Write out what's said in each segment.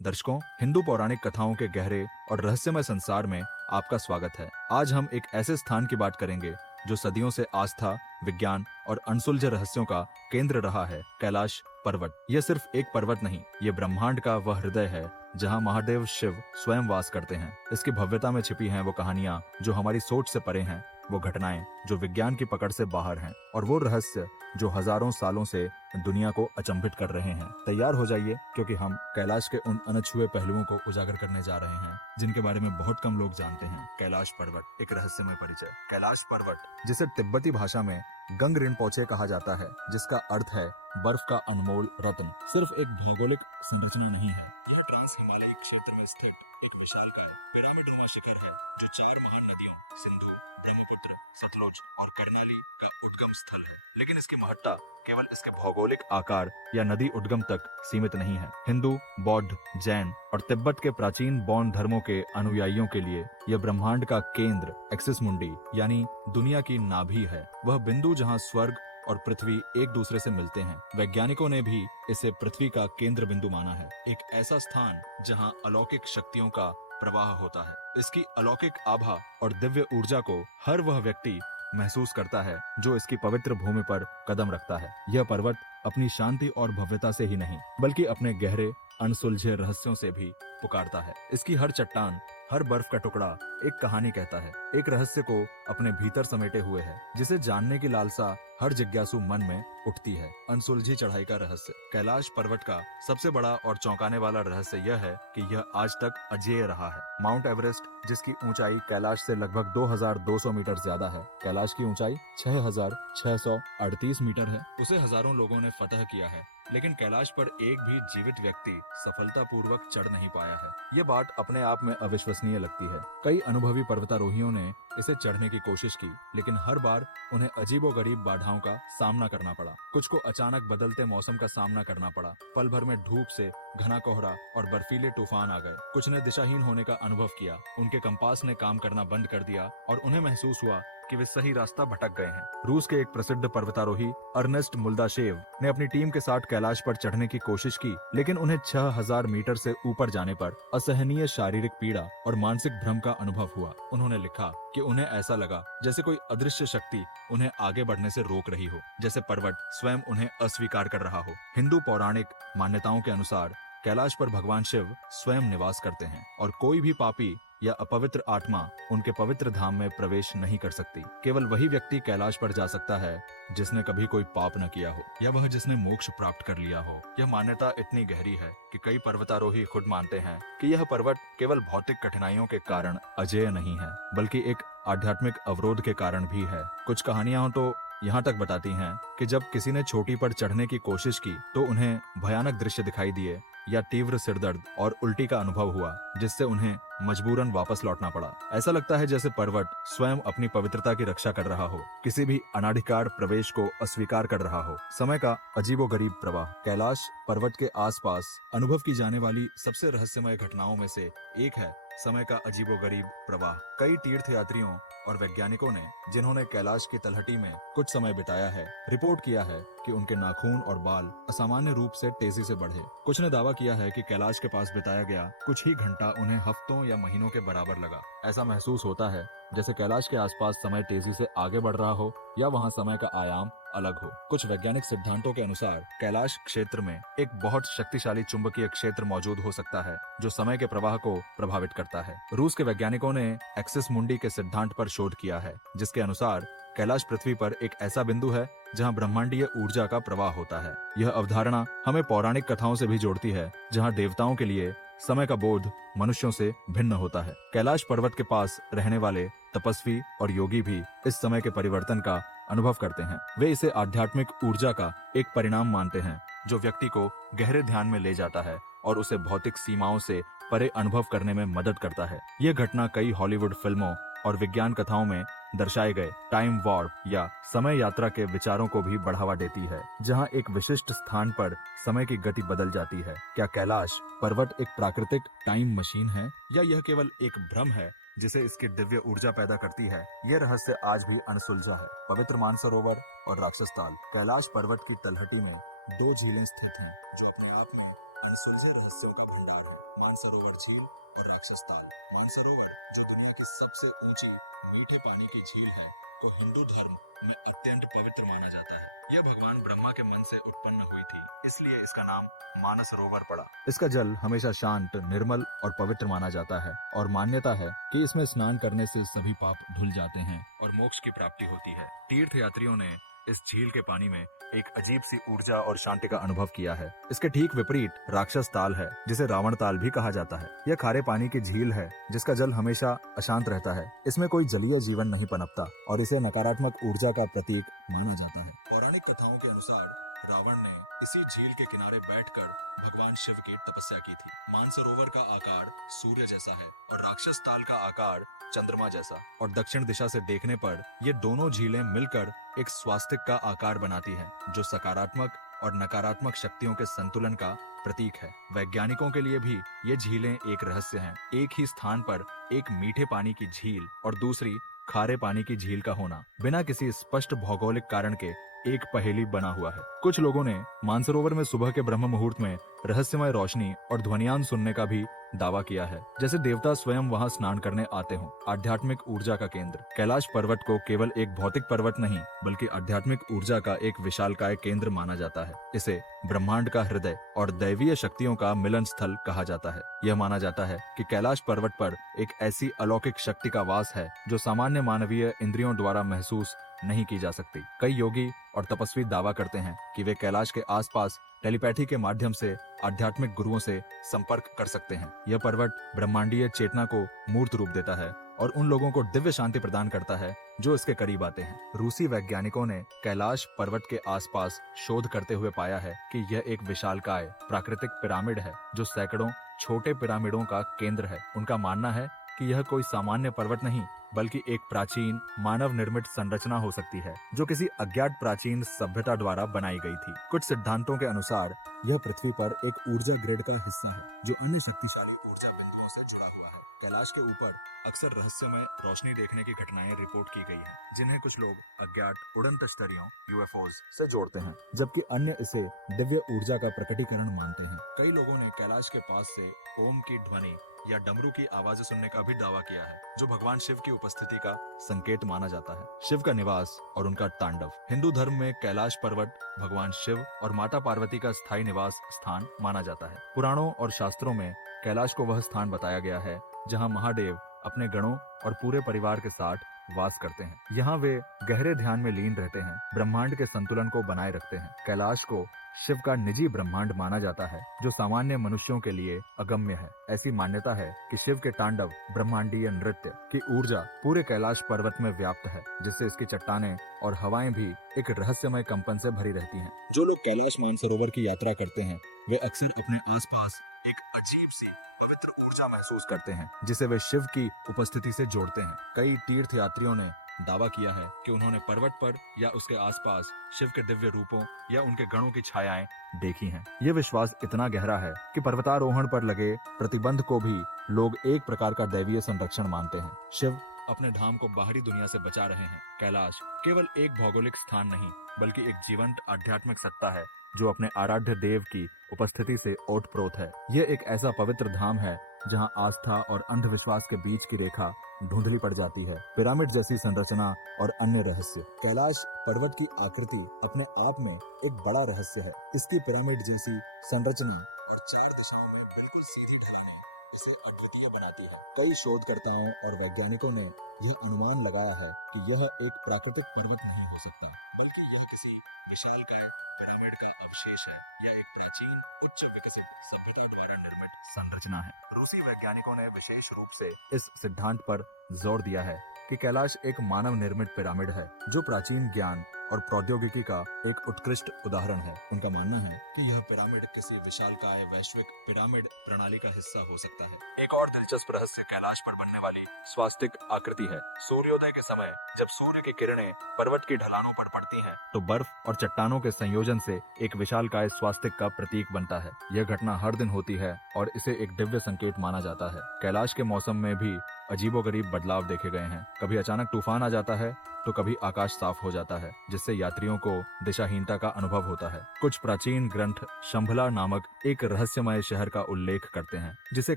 दर्शकों, हिंदू पौराणिक कथाओं के गहरे और रहस्यमय संसार में आपका स्वागत है। आज हम एक ऐसे स्थान की बात करेंगे जो सदियों से आस्था, विज्ञान और अनसुलझे रहस्यों का केंद्र रहा है, कैलाश पर्वत। यह सिर्फ एक पर्वत नहीं, ये ब्रह्मांड का वह हृदय है जहां महादेव शिव स्वयं वास करते हैं। इसकी भव्यता में छिपी हैं वो कहानियां जो हमारी सोच से परे हैं, वो घटनाएं जो विज्ञान की पकड़ से बाहर हैं, और वो रहस्य जो हजारों सालों से दुनिया को अचंभित कर रहे हैं। तैयार हो जाइए, क्योंकि हम कैलाश के उन अनछुए पहलुओं को उजागर करने जा रहे हैं जिनके बारे में बहुत कम लोग जानते हैं। कैलाश पर्वत, एक रहस्यमय परिचय। कैलाश पर्वत, जिसे तिब्बती भाषा में गंग रिनपोचे कहा जाता है, जिसका अर्थ है बर्फ का अनमोल रत्न, सिर्फ एक भौगोलिक संरचना नहीं है। यह ट्रांस हिमालयी क्षेत्र में स्थित एक विशालकाय पिरामिडनुमा शिखर है जो 4 महान नदियों सिंधु, ब्रह्मपुत्र, सतलुज और कर्णाली का उद्गम स्थल है। लेकिन इसकी महत्ता केवल इसके भौगोलिक आकार या नदी उद्गम तक सीमित नहीं है। हिंदू, बौद्ध, जैन और तिब्बत के प्राचीन बौद्ध धर्मों के अनुयायियों के लिए यह ब्रह्मांड का केंद्र, एक्सिस मुंडी, यानी दुनिया की नाभि है। वह बिंदु जहां स्वर्ग और पृथ्वी एक दूसरे से मिलते हैं। वैज्ञानिकों ने भी इसे पृथ्वी का केंद्र बिंदु माना है, एक ऐसा स्थान जहां अलौकिक शक्तियों का प्रवाह होता है। इसकी अलौकिक आभा और दिव्य ऊर्जा को हर वह व्यक्ति महसूस करता है जो इसकी पवित्र भूमि पर कदम रखता है। यह पर्वत अपनी शांति और भव्यता से ही नहीं, बल्कि अपने गहरे अनसुलझे रहस्यों से भी पुकारता है। इसकी हर चट्टान, हर बर्फ का टुकड़ा एक कहानी कहता है, एक रहस्य को अपने भीतर समेटे हुए है, जिसे जानने की लालसा हर जिज्ञासु मन में उठती है। अनसुलझी चढ़ाई का रहस्य। कैलाश पर्वत का सबसे बड़ा और चौंकाने वाला रहस्य यह है कि यह आज तक अजेय रहा है। माउंट एवरेस्ट, जिसकी ऊंचाई कैलाश से लगभग 2200 मीटर ज्यादा है, कैलाश की ऊंचाई 6638 मीटर है, उसे हजारों लोगों ने फतह किया है, लेकिन कैलाश पर एक भी जीवित व्यक्ति सफलतापूर्वक चढ़ नहीं पाया है। ये बात अपने आप में अविश्वसनीय लगती है। कई अनुभवी पर्वतारोहियों ने इसे चढ़ने की कोशिश की, लेकिन हर बार उन्हें अजीबोगरीब बाधाओं का सामना करना पड़ा। कुछ को अचानक बदलते मौसम का सामना करना पड़ा, पल भर में धूप से घना कोहरा और बर्फीले तूफान आ गए। कुछ ने दिशाहीन होने का अनुभव किया, उनके कंपास ने काम करना बंद कर दिया और उन्हें महसूस हुआ कि वे सही रास्ता भटक गए हैं। रूस के एक प्रसिद्ध पर्वतारोही अर्नेस्ट मुल्दाशेव ने अपनी टीम के साथ कैलाश पर चढ़ने की कोशिश की, लेकिन उन्हें 6000 मीटर से ऊपर जाने पर असहनीय शारीरिक पीड़ा और मानसिक भ्रम का अनुभव हुआ। उन्होंने लिखा कि उन्हें ऐसा लगा जैसे कोई अदृश्य शक्ति उन्हें आगे बढ़ने से रोक रही हो, जैसे पर्वत स्वयं उन्हें अस्वीकार कर रहा हो। हिंदू पौराणिक मान्यताओं के अनुसार कैलाश पर भगवान शिव स्वयं निवास करते हैं और कोई भी पापी या अपवित्र आत्मा उनके पवित्र धाम में प्रवेश नहीं कर सकती। केवल वही व्यक्ति कैलाश पर जा सकता है जिसने कभी कोई पाप न किया हो, या वह जिसने मोक्ष प्राप्त कर लिया हो। यह मान्यता इतनी गहरी है कि कई पर्वतारोही खुद मानते हैं कि यह पर्वत केवल भौतिक कठिनाइयों के कारण अजेय नहीं है, बल्कि एक आध्यात्मिक अवरोध के कारण भी है। कुछ कहानियां तो यहाँ तक बताती हैं कि जब किसी ने चोटी पर चढ़ने की कोशिश की तो उन्हें भयानक दृश्य दिखाई दिए या तीव्र सिरदर्द और उल्टी का अनुभव हुआ, जिससे उन्हें मजबूरन वापस लौटना पड़ा। ऐसा लगता है जैसे पर्वत स्वयं अपनी पवित्रता की रक्षा कर रहा हो, किसी भी अनाधिकार प्रवेश को अस्वीकार कर रहा हो। समय का अजीबोगरीब प्रवाह। कैलाश पर्वत के आसपास अनुभव की जाने वाली सबसे रहस्यमय घटनाओं में से एक है समय का अजीबोगरीब प्रवाह। कई तीर्थयात्रियों और वैज्ञानिकों ने, जिन्होंने कैलाश की तलहटी में कुछ समय बिताया है, रिपोर्ट किया है कि उनके नाखून और बाल असामान्य रूप से तेजी से बढ़े। कुछ ने दावा किया है कि कैलाश के पास बिताया गया कुछ ही घंटा उन्हें हफ्तों या महीनों के बराबर लगा। ऐसा महसूस होता है जैसे कैलाश के आसपास समय तेजी से आगे बढ़ रहा हो या वहाँ समय का आयाम अलग हो। कुछ वैज्ञानिक सिद्धांतों के अनुसार कैलाश क्षेत्र में एक बहुत शक्तिशाली चुंबकीय क्षेत्र मौजूद हो सकता है जो समय के प्रवाह को प्रभावित करता है। रूस के वैज्ञानिकों ने एक्सिस मुंडी के सिद्धांत पर शोध किया है, जिसके अनुसार कैलाश पृथ्वी पर एक ऐसा बिंदु है जहां ब्रह्मांडीय ऊर्जा का प्रवाह होता है। यह अवधारणा हमें पौराणिक कथाओं से भी जोड़ती है, जहां देवताओं के लिए समय का बोध मनुष्यों से भिन्न होता है। कैलाश पर्वत के पास रहने वाले तपस्वी और योगी भी इस समय के परिवर्तन का अनुभव करते हैं। वे इसे आध्यात्मिक ऊर्जा का एक परिणाम मानते हैं जो व्यक्ति को गहरे ध्यान में ले जाता है और उसे भौतिक सीमाओं से परे अनुभव करने में मदद करता है। यह घटना कई हॉलीवुड फिल्मों और विज्ञान कथाओं में दर्शाए गए टाइम वॉर्प या समय यात्रा के विचारों को भी बढ़ावा देती है, जहां एक विशिष्ट स्थान पर समय की गति बदल जाती है। क्या कैलाश पर्वत एक प्राकृतिक टाइम मशीन है या यह केवल एक भ्रम है जिसे इसकी दिव्य ऊर्जा पैदा करती है? यह रहस्य आज भी अनसुलझा है। पवित्र मानसरोवर और राक्षस ताल। कैलाश पर्वत की तलहटी में 2 झीलें स्थित हैं जो अपने आप में अनसुलझे रहस्यों का भंडार है। मानसरोवर झील और राक्षस ताल। मानसरोवर, जो दुनिया की सबसे ऊंची मीठे पानी की झील है, को हिंदू धर्म में अत्यंत पवित्र माना जाता है। यह भगवान ब्रह्मा के मन से उत्पन्न हुई थी, इसलिए इसका नाम मानसरोवर पड़ा। इसका जल हमेशा शांत, निर्मल और पवित्र माना जाता है और मान्यता है कि इसमें स्नान करने से सभी पाप धुल जाते हैं और मोक्ष की प्राप्ति होती है। तीर्थ यात्रियों ने इस झील के पानी में एक अजीब सी ऊर्जा और शांति का अनुभव किया है। इसके ठीक विपरीत राक्षस ताल है, जिसे रावण ताल भी कहा जाता है। यह खारे पानी की झील है जिसका जल हमेशा अशांत रहता है। इसमें कोई जलीय जीवन नहीं पनपता और इसे नकारात्मक ऊर्जा का प्रतीक माना जाता है। पौराणिक कथाओं के अनुसार रावण ने इसी झील के किनारे बैठकर भगवान शिव की तपस्या की थी। मानसरोवर का आकार सूर्य जैसा है और राक्षस ताल का आकार चंद्रमा जैसा, और दक्षिण दिशा से देखने पर ये दोनों झीलें मिलकर एक स्वास्तिक का आकार बनाती है, जो सकारात्मक और नकारात्मक शक्तियों के संतुलन का प्रतीक है। वैज्ञानिकों के लिए भी ये झीलें एक रहस्य हैं। एक ही स्थान पर एक मीठे पानी की झील और दूसरी खारे पानी की झील का होना बिना किसी स्पष्ट भौगोलिक कारण के एक पहेली बना हुआ है। कुछ लोगों ने मानसरोवर में सुबह के ब्रह्म मुहूर्त में रहस्यमय रोशनी और ध्वनियान सुनने का भी दावा किया है, जैसे देवता स्वयं वहां स्नान करने आते हों। आध्यात्मिक ऊर्जा का केंद्र कैलाश पर्वत को केवल एक भौतिक पर्वत नहीं, बल्कि आध्यात्मिक ऊर्जा का एक विशालकाय केंद्र माना जाता है। इसे ब्रह्मांड का हृदय और दैवीय शक्तियों का मिलन स्थल कहा जाता है। यह माना जाता है कि कैलाश पर्वत पर एक ऐसी अलौकिक शक्ति का वास है जो सामान्य मानवीय इंद्रियों द्वारा महसूस नहीं की जा सकती। कई योगी और तपस्वी दावा करते हैं कि वे कैलाश के आसपास टेलीपैथी के माध्यम से आध्यात्मिक गुरुओं से संपर्क कर सकते हैं। यह पर्वत ब्रह्मांडीय चेतना को मूर्त रूप देता है और उन लोगों को दिव्य शांति प्रदान करता है जो इसके करीब आते हैं। रूसी वैज्ञानिकों ने कैलाश पर्वत के आसपास शोध करते हुए पाया है कि यह एक विशालकाय प्राकृतिक पिरामिड है जो सैकड़ों छोटे पिरामिडों का केंद्र है। उनका मानना है कि यह कोई सामान्य पर्वत नहीं, बल्कि एक प्राचीन मानव निर्मित संरचना हो सकती है जो किसी अज्ञात प्राचीन सभ्यता द्वारा बनाई गई थी। कुछ सिद्धांतों के अनुसार यह पृथ्वी पर एक ऊर्जा ग्रिड का हिस्सा है जो अन्य शक्तिशाली ऊर्जा बिंदुओं से जुड़ा हुआ है। कैलाश के ऊपर अक्सर रहस्यमय रोशनी देखने की घटनाएं रिपोर्ट की गई हैं, जिन्हें कुछ लोग अज्ञात उड़न तश्तरियों यूएफओज से जोड़ते हैं, जबकि अन्य इसे दिव्य ऊर्जा का प्रकटीकरण मानते हैं। कई लोगों ने कैलाश के पास से ओम की ध्वनि या डमरू की आवाजें सुनने का भी दावा किया है, जो भगवान शिव की उपस्थिति का संकेत माना जाता है। शिव का निवास और उनका तांडव। हिंदू धर्म में कैलाश पर्वत भगवान शिव और माता पार्वती का स्थायी निवास स्थान माना जाता है। पुराणों और शास्त्रों में कैलाश को वह स्थान बताया गया है जहां महादेव अपने गणों और पूरे परिवार के साथ वास करते हैं। यहाँ वे गहरे ध्यान में लीन रहते हैं, ब्रह्मांड के संतुलन को बनाए रखते हैं। कैलाश को शिव का निजी ब्रह्मांड माना जाता है जो सामान्य मनुष्यों के लिए अगम्य है। ऐसी मान्यता है कि शिव के तांडव ब्रह्मांडीय नृत्य की ऊर्जा पूरे कैलाश पर्वत में व्याप्त है, जिससे इसकी चट्टानें और हवाएं भी एक रहस्यमय कंपन से भरी रहती हैं। जो लोग कैलाश मानसरोवर की यात्रा करते हैं वे अक्सर अपने आसपास एक अजीब सी पवित्र ऊर्जा महसूस करते हैं, जिसे वे शिव की उपस्थिति से जोड़ते हैं। कई तीर्थ यात्रियों ने दावा किया है कि उन्होंने पर्वत पर या उसके आसपास शिव के दिव्य रूपों या उनके गणों की छायाएं देखी हैं। यह विश्वास इतना गहरा है कि पर्वतारोहण पर लगे प्रतिबंध को भी लोग एक प्रकार का दैवीय संरक्षण मानते हैं। शिव अपने धाम को बाहरी दुनिया से बचा रहे हैं। कैलाश केवल एक भौगोलिक स्थान नहीं, बल्कि एक जीवंत आध्यात्मिक सत्ता है जो अपने आराध्य देव की उपस्थिति से ओतप्रोत है। यह एक ऐसा पवित्र धाम है जहां आस्था और अंधविश्वास के बीच की रेखा धुंधली पड़ जाती है। पिरामिड जैसी संरचना और अन्य रहस्य। कैलाश पर्वत की आकृति अपने आप में एक बड़ा रहस्य है। इसकी पिरामिड जैसी संरचना और 4 दिशाओं में बिल्कुल सीधी ढलानें इसे अद्वितीय बनाती है। कई शोधकर्ताओं और वैज्ञानिकों ने यह अनुमान लगाया है कि यह एक प्राकृतिक पर्वत नहीं हो सकता, बल्कि यह किसी विशालकाय पिरामिड का अवशेष है या एक प्राचीन उच्च विकसित सभ्यता द्वारा निर्मित संरचना है। रूसी वैज्ञानिकों ने विशेष रूप से इस सिद्धांत पर जोर दिया है कि कैलाश एक मानव निर्मित पिरामिड है जो प्राचीन ज्ञान और प्रौद्योगिकी का एक उत्कृष्ट उदाहरण है। उनका मानना है कि यह पिरामिड किसी विशालकाय वैश्विक पिरामिड प्रणाली का हिस्सा हो सकता है। एक और दिलचस्प रहस्य कैलाश पर बनने वाली स्वास्तिक आकृति है। सूर्योदय के समय जब सूर्य की किरणें पर्वत की ढलानों पर पड़ती लगती हैं, तो बर्फ और चट्टानों के संयोजन से एक विशालकाय स्वास्तिक का प्रतीक बनता है। यह घटना हर दिन होती है और इसे एक दिव्य संकेत माना जाता है। कैलाश के मौसम में भी अजीबोगरीब बदलाव देखे गए हैं। कभी अचानक तूफान आ जाता है तो कभी आकाश साफ हो जाता है, जिससे यात्रियों को दिशाहीनता का अनुभव होता है। कुछ प्राचीन ग्रंथ शंभला नामक एक रहस्यमय शहर का उल्लेख करते हैं, जिसे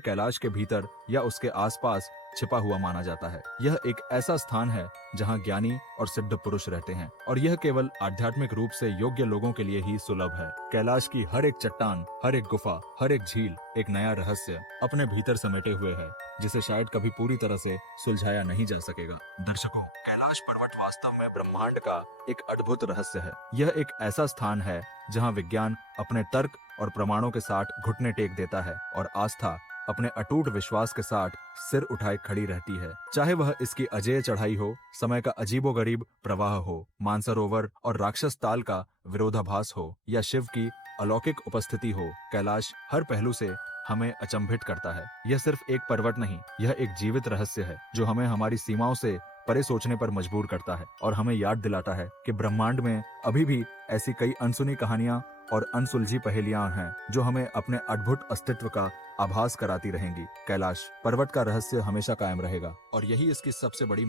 कैलाश के भीतर या उसके आसपास छिपा हुआ माना जाता है। यह एक ऐसा स्थान है जहां ज्ञानी और सिद्ध पुरुष रहते हैं और यह केवल आध्यात्मिक रूप से योग्य लोगों के लिए ही सुलभ है। कैलाश की हर एक चट्टान, हर एक गुफा, हर एक झील एक नया रहस्य अपने भीतर समेटे हुए है, जिसे शायद कभी पूरी तरह से सुलझाया नहीं जा सकेगा। दर्शकों, कैलाश पर्वत वास्तव में ब्रह्मांड का एक अद्भुत रहस्य है। यह एक ऐसा स्थान है जहां विज्ञान अपने तर्क और प्रमाणों के साथ घुटने टेक देता है और आस्था अपने अटूट विश्वास के साथ सिर उठाए खड़ी रहती है। चाहे वह इसकी अजेय चढ़ाई हो, समय का अजीबोगरीब प्रवाह हो, मानसरोवर और राक्षस ताल का विरोधाभास हो, या शिव की अलौकिक उपस्थिति हो, कैलाश हर पहलू से हमें अचंभित करता है। यह सिर्फ एक पर्वत नहीं, यह एक जीवित रहस्य है जो हमें हमारी सीमाओं से परे सोचने पर मजबूर करता है और हमें याद दिलाता है कि ब्रह्मांड में अभी भी ऐसी कई अनसुनी कहानियां और अनसुलझी पहेलियां हैं जो हमें अपने अद्भुत अस्तित्व का आभास कराती रहेंगी। कैलाश पर्वत का रहस्य हमेशा कायम रहेगा और यही इसकी सबसे बड़ी